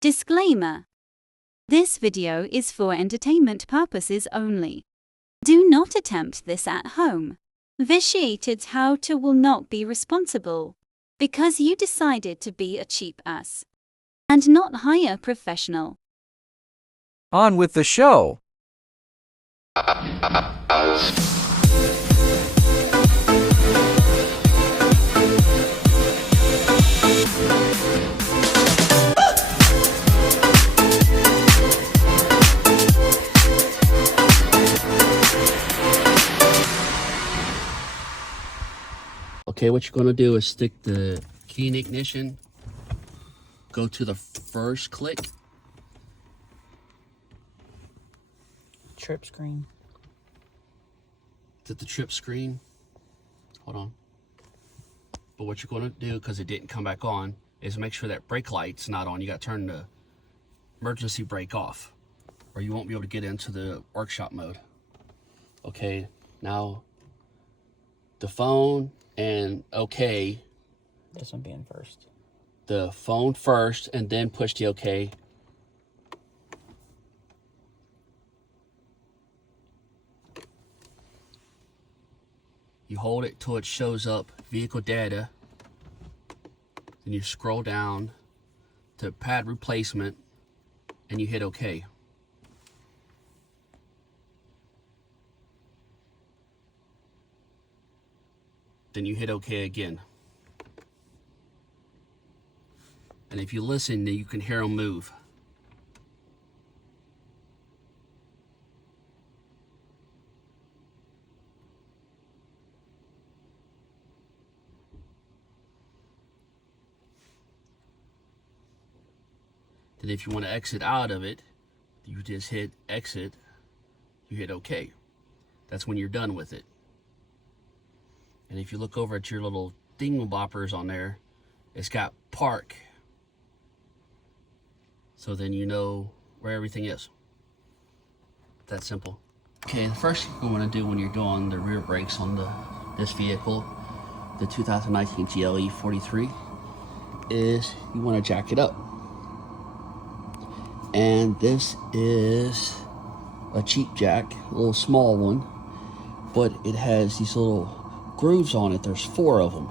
Disclaimer. This video is for entertainment purposes only. Do not attempt this at home. Vitiated how-to will not be responsible because you decided to be a cheap ass and not hire a professional. On with the show. Okay, what you're going to do is stick the key in ignition, go to the first click, trip screen. to the trip screen, hold on. But what you're going to do, because it didn't come back on, is make sure that brake light's not on. You got to turn the emergency brake off, or you won't be able to get into the workshop mode. Okay, now the phone and OK. This one being first. The phone first and then push the OK. You hold it till it shows up vehicle data. Then you scroll down to pad replacement and you hit OK. Then you hit OK again. And if you listen, then you can hear them move. Then if you want to exit out of it, you just hit exit, you hit OK. That's when you're done with it. And if you look over at your little thingamaboppers on there, it's got park. So then you know where everything is. That's simple. Okay, the first thing you want to do when you're doing the rear brakes on this vehicle, the 2019 GLE 43, is you want to jack it up. And this is a cheap jack, a little small one, but it has these little grooves on it. There's 4 of them,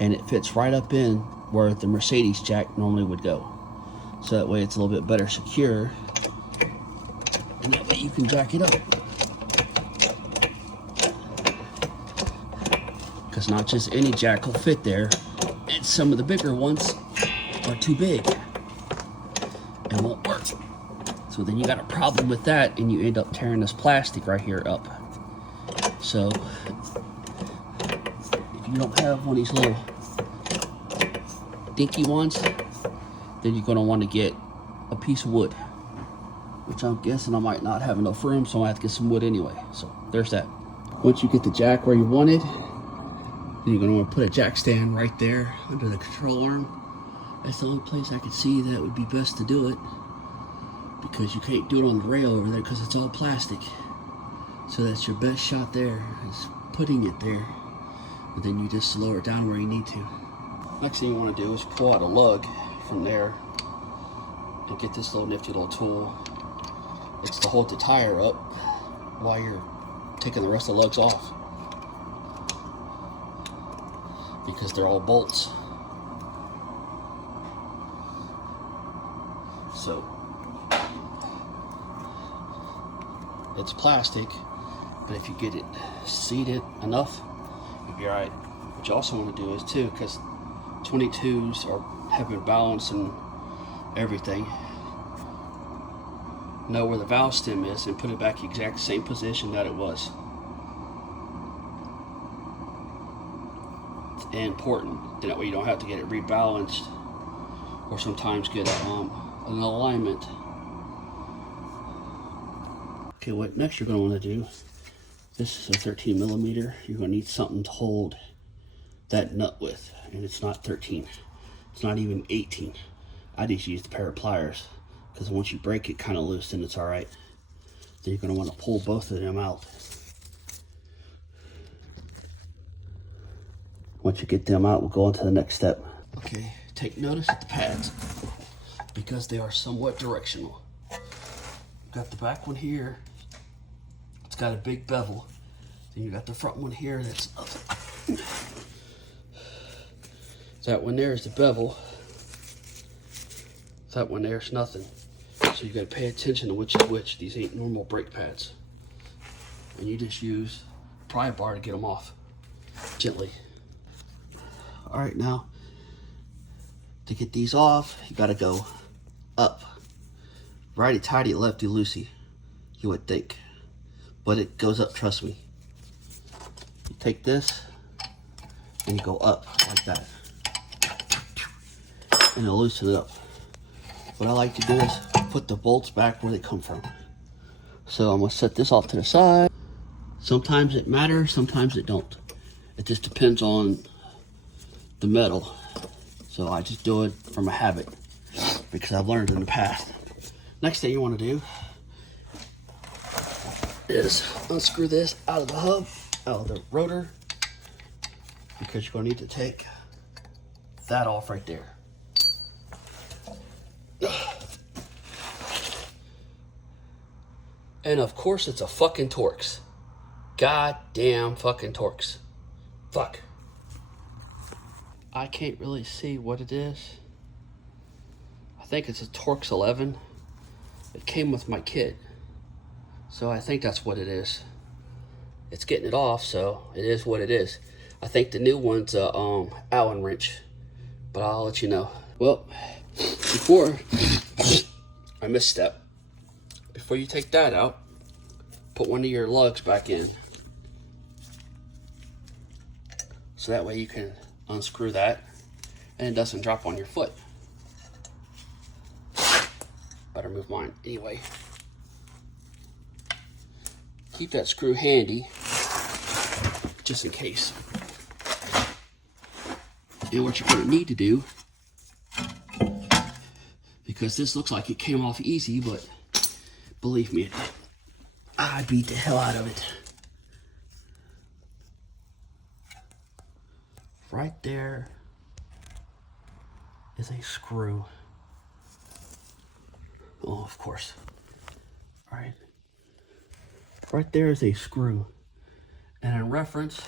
and it fits right up in where the Mercedes jack normally would go. So that way it's a little bit better secure, and that way you can jack it up. Because not just any jack will fit there, and some of the bigger ones are too big and won't work. So then you got a problem with that, and you end up tearing this plastic right here up. So if you don't have one of these little dinky ones, then you're going to want to get a piece of wood, which I'm guessing I might not have enough room, so I have to get some wood anyway. So there's that. Once you get the jack where you want it, then you're going to want to put a jack stand right there under the control arm. That's the only place I could see that would be best to do it, because you can't do it on the rail over there because it's all plastic. So that's your best shot there, is putting it there, and then you just lower it down where you need to. Next thing you want to do is pull out a lug from there and get this little nifty little tool. It's to hold the tire up while you're taking the rest of the lugs off, because they're all bolts. So it's plastic, but if you get it seated enough, you'll be all right. What you also want to do is too, because 22s are having balance and everything, know where the valve stem is and put it back exact same position that it was. It's important. Then that way you don't have to get it rebalanced, or sometimes get an alignment. Okay, what next you're going to want to do, this is a 13 millimeter. You're going to need something to hold that nut with, and it's not 13. It's not even 18. I just used a pair of pliers, because once you break it kind of loose, then it's all right. Then you're going to want to pull both of them out. Once you get them out, we'll go on to the next step. Okay, take notice at the pads. because they are somewhat directional. Got the back one here. It's got a big bevel. Then you got the front one here that's up. That one there is the bevel. That one there is nothing. So you gotta pay attention to which is which. These ain't normal brake pads. And you just use a pry bar to get them off. Gently. All right, now, to get these off, you gotta go up. Righty-tighty, lefty-loosey, you would think. But it goes up, trust me. You take this, and you go up like that. And it'll loosen it up. What I like to do is put the bolts back where they come from. So I'm gonna set this off to the side. Sometimes it matters, sometimes it don't. It just depends on the metal. So I just do it from a habit because I've learned in the past. Next thing you want to do is unscrew this out of the hub, out of the rotor, because you're going to need to take that off right there. And of course it's a fucking Torx. Goddamn fucking Torx. Fuck. I can't really see what it is. I think it's a Torx 11. It came with my kit. So I think that's what it is. It's getting it off, so it is what it is. I think the new one's a Allen wrench, but I'll let you know. Well, before I misstep, before you take that out, put one of your lugs back in. So that way you can unscrew that and it doesn't drop on your foot. Better move mine anyway. Keep that screw handy just in case. And what you're going to need to do, because this looks like it came off easy, but believe me, I beat the hell out of it. Right there is a screw. Oh, of course. All right. Right there is a screw. And in reference,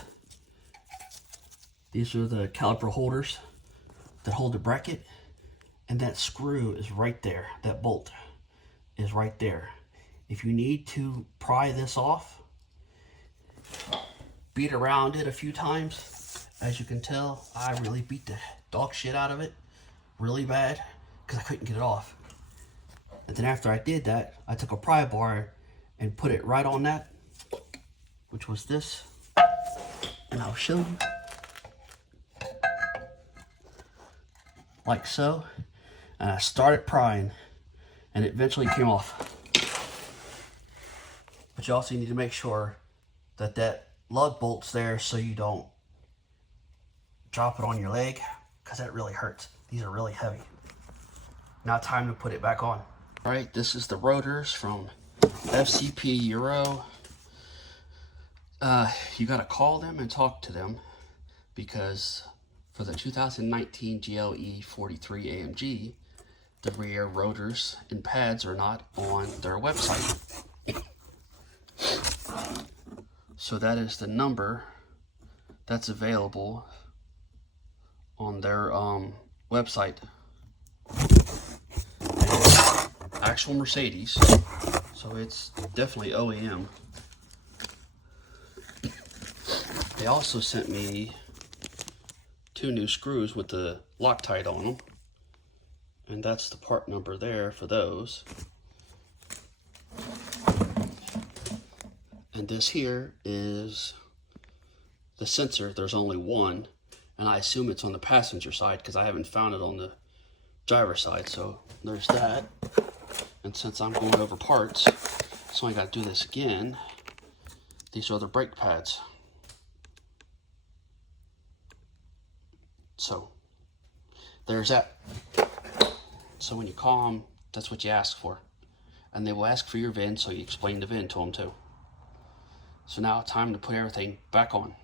these are the caliper holders that hold the bracket. And that screw is right there. That bolt is right there. If you need to pry this off, beat around it a few times. As you can tell, I really beat the dog shit out of it really bad because I couldn't get it off. And then after I did that, I took a pry bar and put it right on that, which was this. And I'll show you. Like so. And I started prying and it eventually came off. But you also need to make sure that that lug bolt's there so you don't drop it on your leg, because that really hurts. These are really heavy. Now time to put it back on. All right, this is the rotors from FCP Euro. You gotta call them and talk to them, because for the 2019 GLE 43 AMG, the rear rotors and pads are not on their website. So that is the number that's available on their website. Actual Mercedes, so it's definitely OEM. They also sent me 2 new screws with the Loctite on them, and that's the part number there for those. And this here is the sensor. There's only one, and I assume it's on the passenger side because I haven't found it on the driver's side. So there's that. And since I'm going over parts, so I got to do this again. These are the brake pads. So there's that. So when you call them, that's what you ask for. And they will ask for your VIN, so you explain the VIN to them too. So now it's time to put everything back on.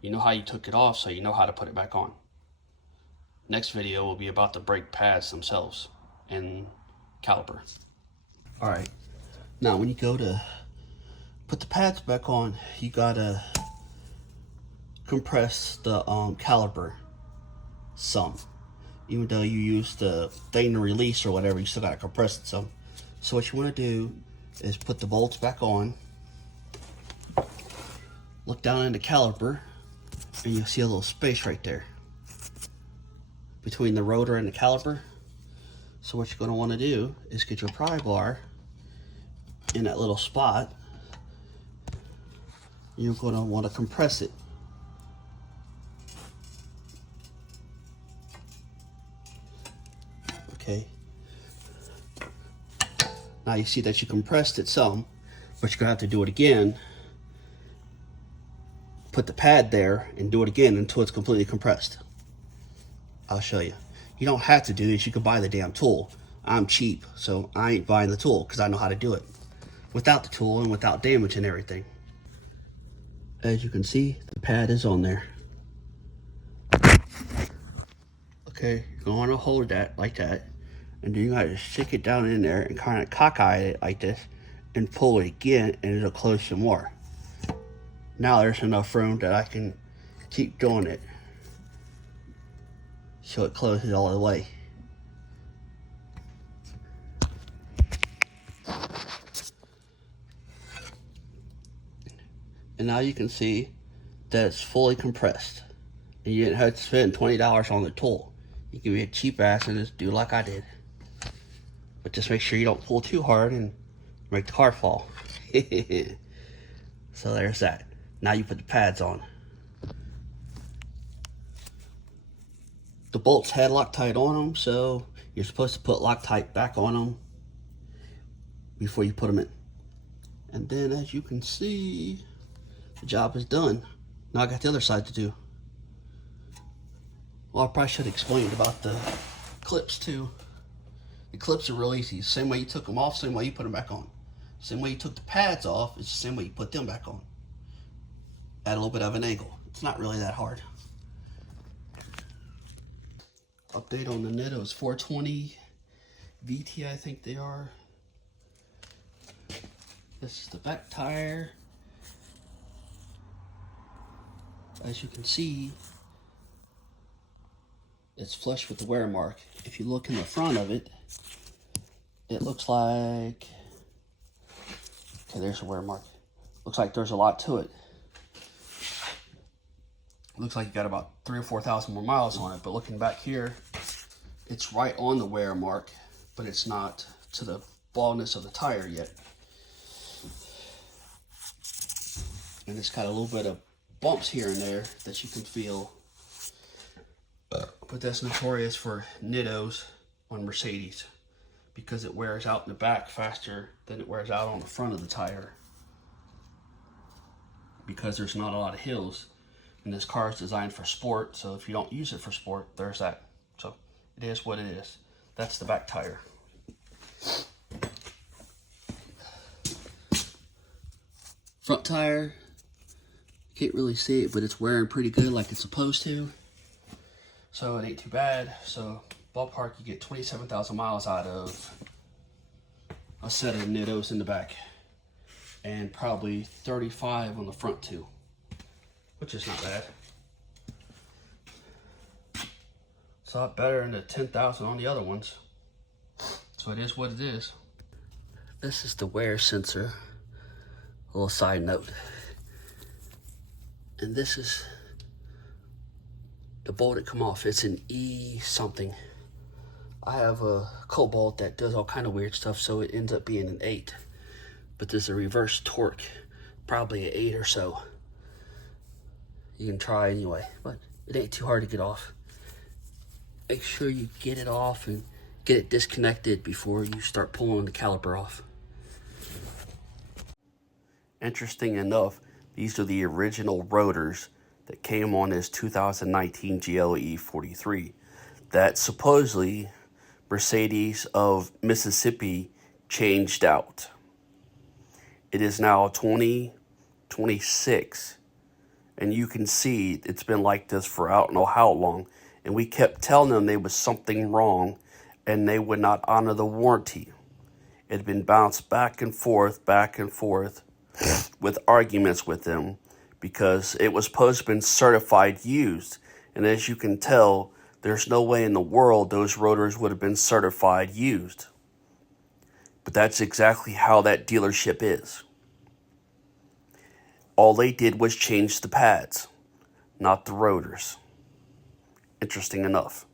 You know how you took it off, so you know how to put it back on. Next video will be about the brake pads themselves. and caliper. All right, now when you go to put the pads back on, you gotta compress the caliper some. Even though you use the thing to release or whatever, you still gotta compress it some. So what you wanna do is put the bolts back on, look down in the caliper, and you'll see a little space right there between the rotor and the caliper. So what you're going to want to do is get your pry bar in that little spot. You're going to want to compress it. Okay. Now you see that you compressed it some, but you're going to have to do it again. Put the pad there and do it again until it's completely compressed. I'll show you. You don't have to do this. You can buy the damn tool. I'm cheap, so I ain't buying the tool because I know how to do it without the tool and without damaging everything. As you can see, the pad is on there. Okay, you're going to want to hold that like that, and then you got to stick it down in there and kind of cockeye it like this and pull it again, and it'll close some more. Now there's enough room that I can keep doing it so it closes all the way. And now you can see that it's fully compressed. And you didn't have to spend $20 on the tool. You can be a cheap ass and just do like I did. But just make sure you don't pull too hard and make the car fall. So there's that. Now you put the pads on. The bolts had Loctite on them, so you're supposed to put Loctite back on them before you put them in. And then as you can see, the job is done. Now I got the other side to do. Well, I probably should have explained about the clips too. The clips are real easy. Same way you took them off, same way you put them back on. Same way you took the pads off, it's the same way you put them back on. At a little bit of an angle. It's not really that hard. Update on the Nittos 420 VT, I think they are. This is the back tire. As you can see, it's flush with the wear mark. If you look in the front of it, it looks like, okay, there's a wear mark. Looks like there's a lot to it. Looks like you got about 3,000 or 4,000 more miles on it, but looking back here, it's right on the wear mark, but it's not to the baldness of the tire yet. And it's got a little bit of bumps here and there that you can feel, but that's notorious for Nittos on Mercedes because it wears out in the back faster than it wears out on the front of the tire because there's not a lot of hills. And this car is designed for sport, so if you don't use it for sport, there's that. So it is what it is. That's the back tire. Front tire, can't really see it, but it's wearing pretty good like it's supposed to. So it ain't too bad. So ballpark, you get 27,000 miles out of a set of Nittos in the back. And probably 35 on the front too, which is not bad. It's a lot better than the 10,000 on the other ones. So it is what it is. This is the wear sensor. A little side note. And this is the bolt that come off. It's an E something. I have a Cobalt that does all kind of weird stuff, so it ends up being an 8. But there's a reverse torque, probably an 8 or so. You can try anyway, but it ain't too hard to get off. Make sure you get it off and get it disconnected before you start pulling the caliper off. Interesting enough, these are the original rotors that came on this 2019 GLE 43 that supposedly Mercedes of Mississippi changed out. It is now 2026, and you can see it's been like this for I don't know how long, and we kept telling them there was something wrong, and they would not honor the warranty. It had been bounced back and forth with arguments with them because it was supposed to have been certified used. And as you can tell, there's no way in the world those rotors would have been certified used. But that's exactly how that dealership is. All they did was change the pads, not the rotors. Interesting enough.